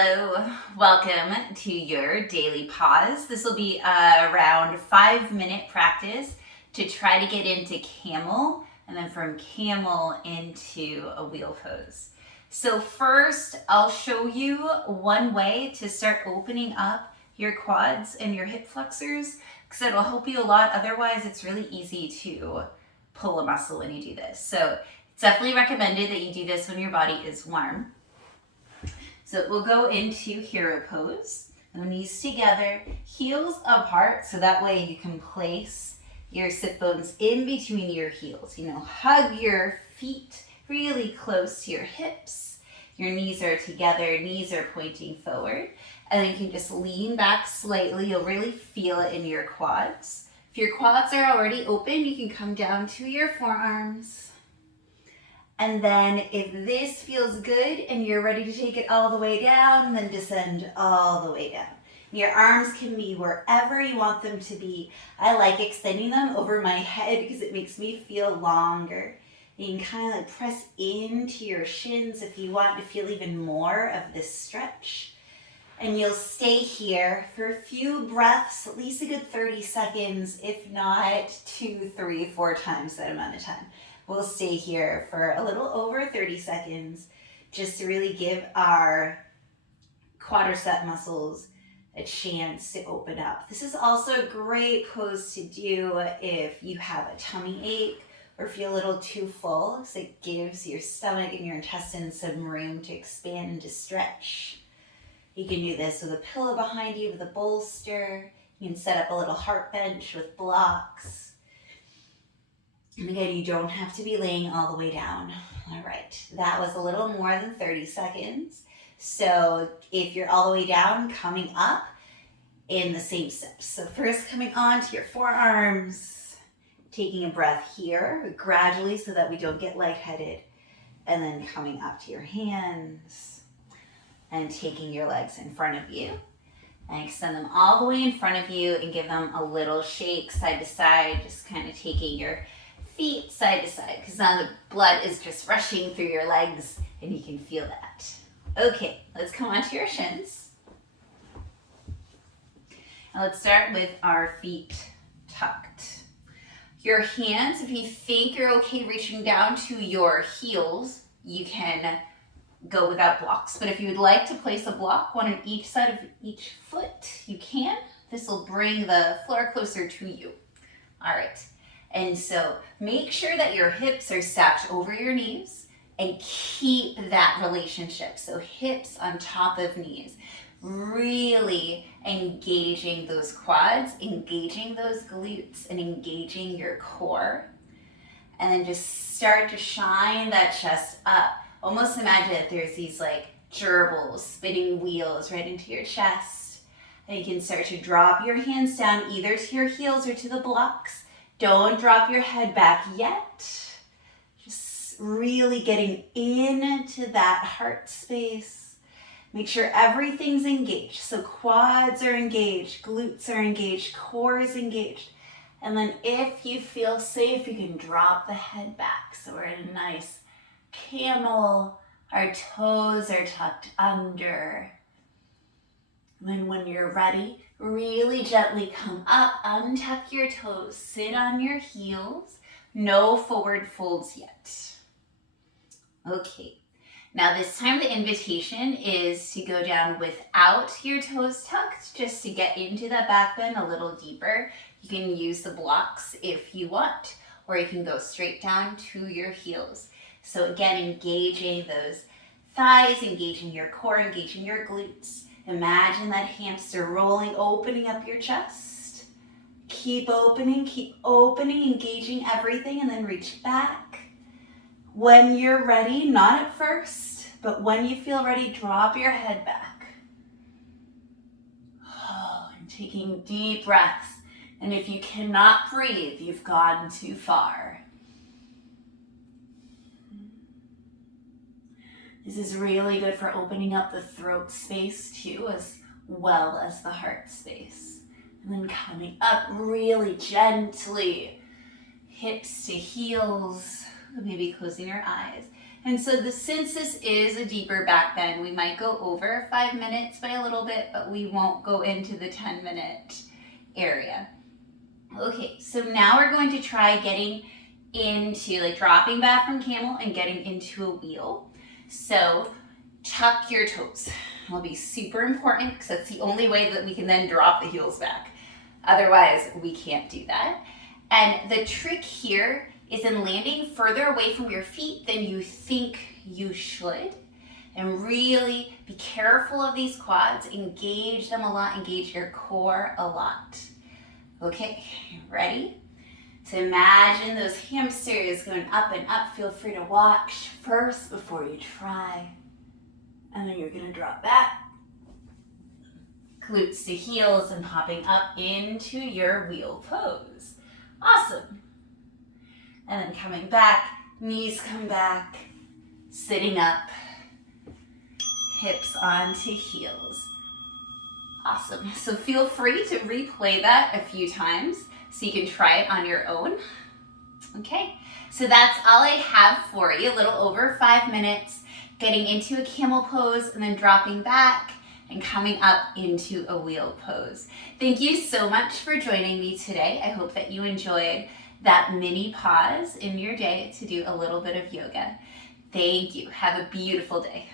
Hello, welcome to your daily pause. This will be around 5-minute practice to try to get into camel and then from camel into a wheel pose. So first, I'll show you one way to start opening up your quads and your hip flexors because it'll help you a lot. Otherwise, it's really easy to pull a muscle when you do this. So it's definitely recommended that you do this when your body is warm. So we'll go into hero pose. The knees together, heels apart, so that way you can place your sit bones in between your heels. Hug your feet really close to your hips. Your knees are together, knees are pointing forward. And then you can just lean back slightly. You'll really feel it in your quads. If your quads are already open, you can come down to your forearms. And then if this feels good and you're ready to take it all the way down, then descend all the way down. Your arms can be wherever you want them to be. I like extending them over my head because it makes me feel longer. You can kind of press into your shins if you want to feel even more of this stretch. And you'll stay here for a few breaths, at least a good 30 seconds, if not 2, 3, 4 times that amount of time. We'll stay here for a little over 30 seconds just to really give our quadricep muscles a chance to open up. This is also a great pose to do if you have a tummy ache or feel a little too full, so it gives your stomach and your intestines some room to expand and to stretch. You can do this with a pillow behind you, with a bolster. You can set up a little heart bench with blocks. And again, you don't have to be laying all the way down. All right, that was a little more than 30 seconds. So if you're all the way down, coming up in the same steps. So first coming onto your forearms, taking a breath here gradually so that we don't get lightheaded. And then coming up to your hands and taking your legs in front of you. And extend them all the way in front of you and give them a little shake side to side, just kind of taking your feet side to side, because now the blood is just rushing through your legs and you can feel that. Okay, let's come onto your shins. Now let's start with our feet tucked. Your hands, if you think you're okay reaching down to your heels, you can go without blocks. But if you would like to place a block, one on each side of each foot, you can. This will bring the floor closer to you. All right. And so make sure that your hips are stacked over your knees and keep that relationship. So hips on top of knees, really engaging those quads, engaging those glutes, and engaging your core. And then just start to shine that chest up. Almost imagine that there's these like gerbils, spinning wheels right into your chest. And you can start to drop your hands down either to your heels or to the blocks. Don't drop your head back yet. Just really getting into that heart space. Make sure everything's engaged. So quads are engaged, glutes are engaged, core is engaged. And then if you feel safe, you can drop the head back. So we're in a nice camel. Our toes are tucked under. And then when you're ready, really gently come up, untuck your toes, sit on your heels. No forward folds yet. Okay, now this time the invitation is to go down without your toes tucked, just to get into that back bend a little deeper. You can use the blocks if you want, or you can go straight down to your heels. So again, engaging those thighs, engaging your core, engaging your glutes. Imagine that hamster rolling, opening up your chest. Keep opening, engaging everything, and then reach back. When you're ready, not at first, but when you feel ready, drop your head back. Oh, and taking deep breaths. And if you cannot breathe, you've gone too far. This is really good for opening up the throat space too, as well as the heart space. And then coming up really gently, hips to heels, maybe closing your eyes. And so since this is a deeper back bend, we might go over 5 minutes by a little bit, but we won't go into the 10-minute area. Okay, so now we're going to try getting into, like, dropping back from camel and getting into a wheel. So tuck your toes. It'll be super important because that's the only way that we can then drop the heels back. Otherwise, we can't do that. And the trick here is in landing further away from your feet than you think you should. And really be careful of these quads. Engage them a lot. Engage your core a lot. Okay, ready? So imagine those hamsters going up and up. Feel free to watch first before you try. And then you're gonna drop back. Glutes to heels and hopping up into your wheel pose. Awesome. And then coming back, knees come back, sitting up, hips onto heels. Awesome. So feel free to replay that a few times so you can try it on your own. Okay, so that's all I have for you, a little over 5 minutes, getting into a camel pose and then dropping back and coming up into a wheel pose. Thank you so much for joining me today. I hope that you enjoyed that mini pause in your day to do a little bit of yoga. Thank you. Have a beautiful day.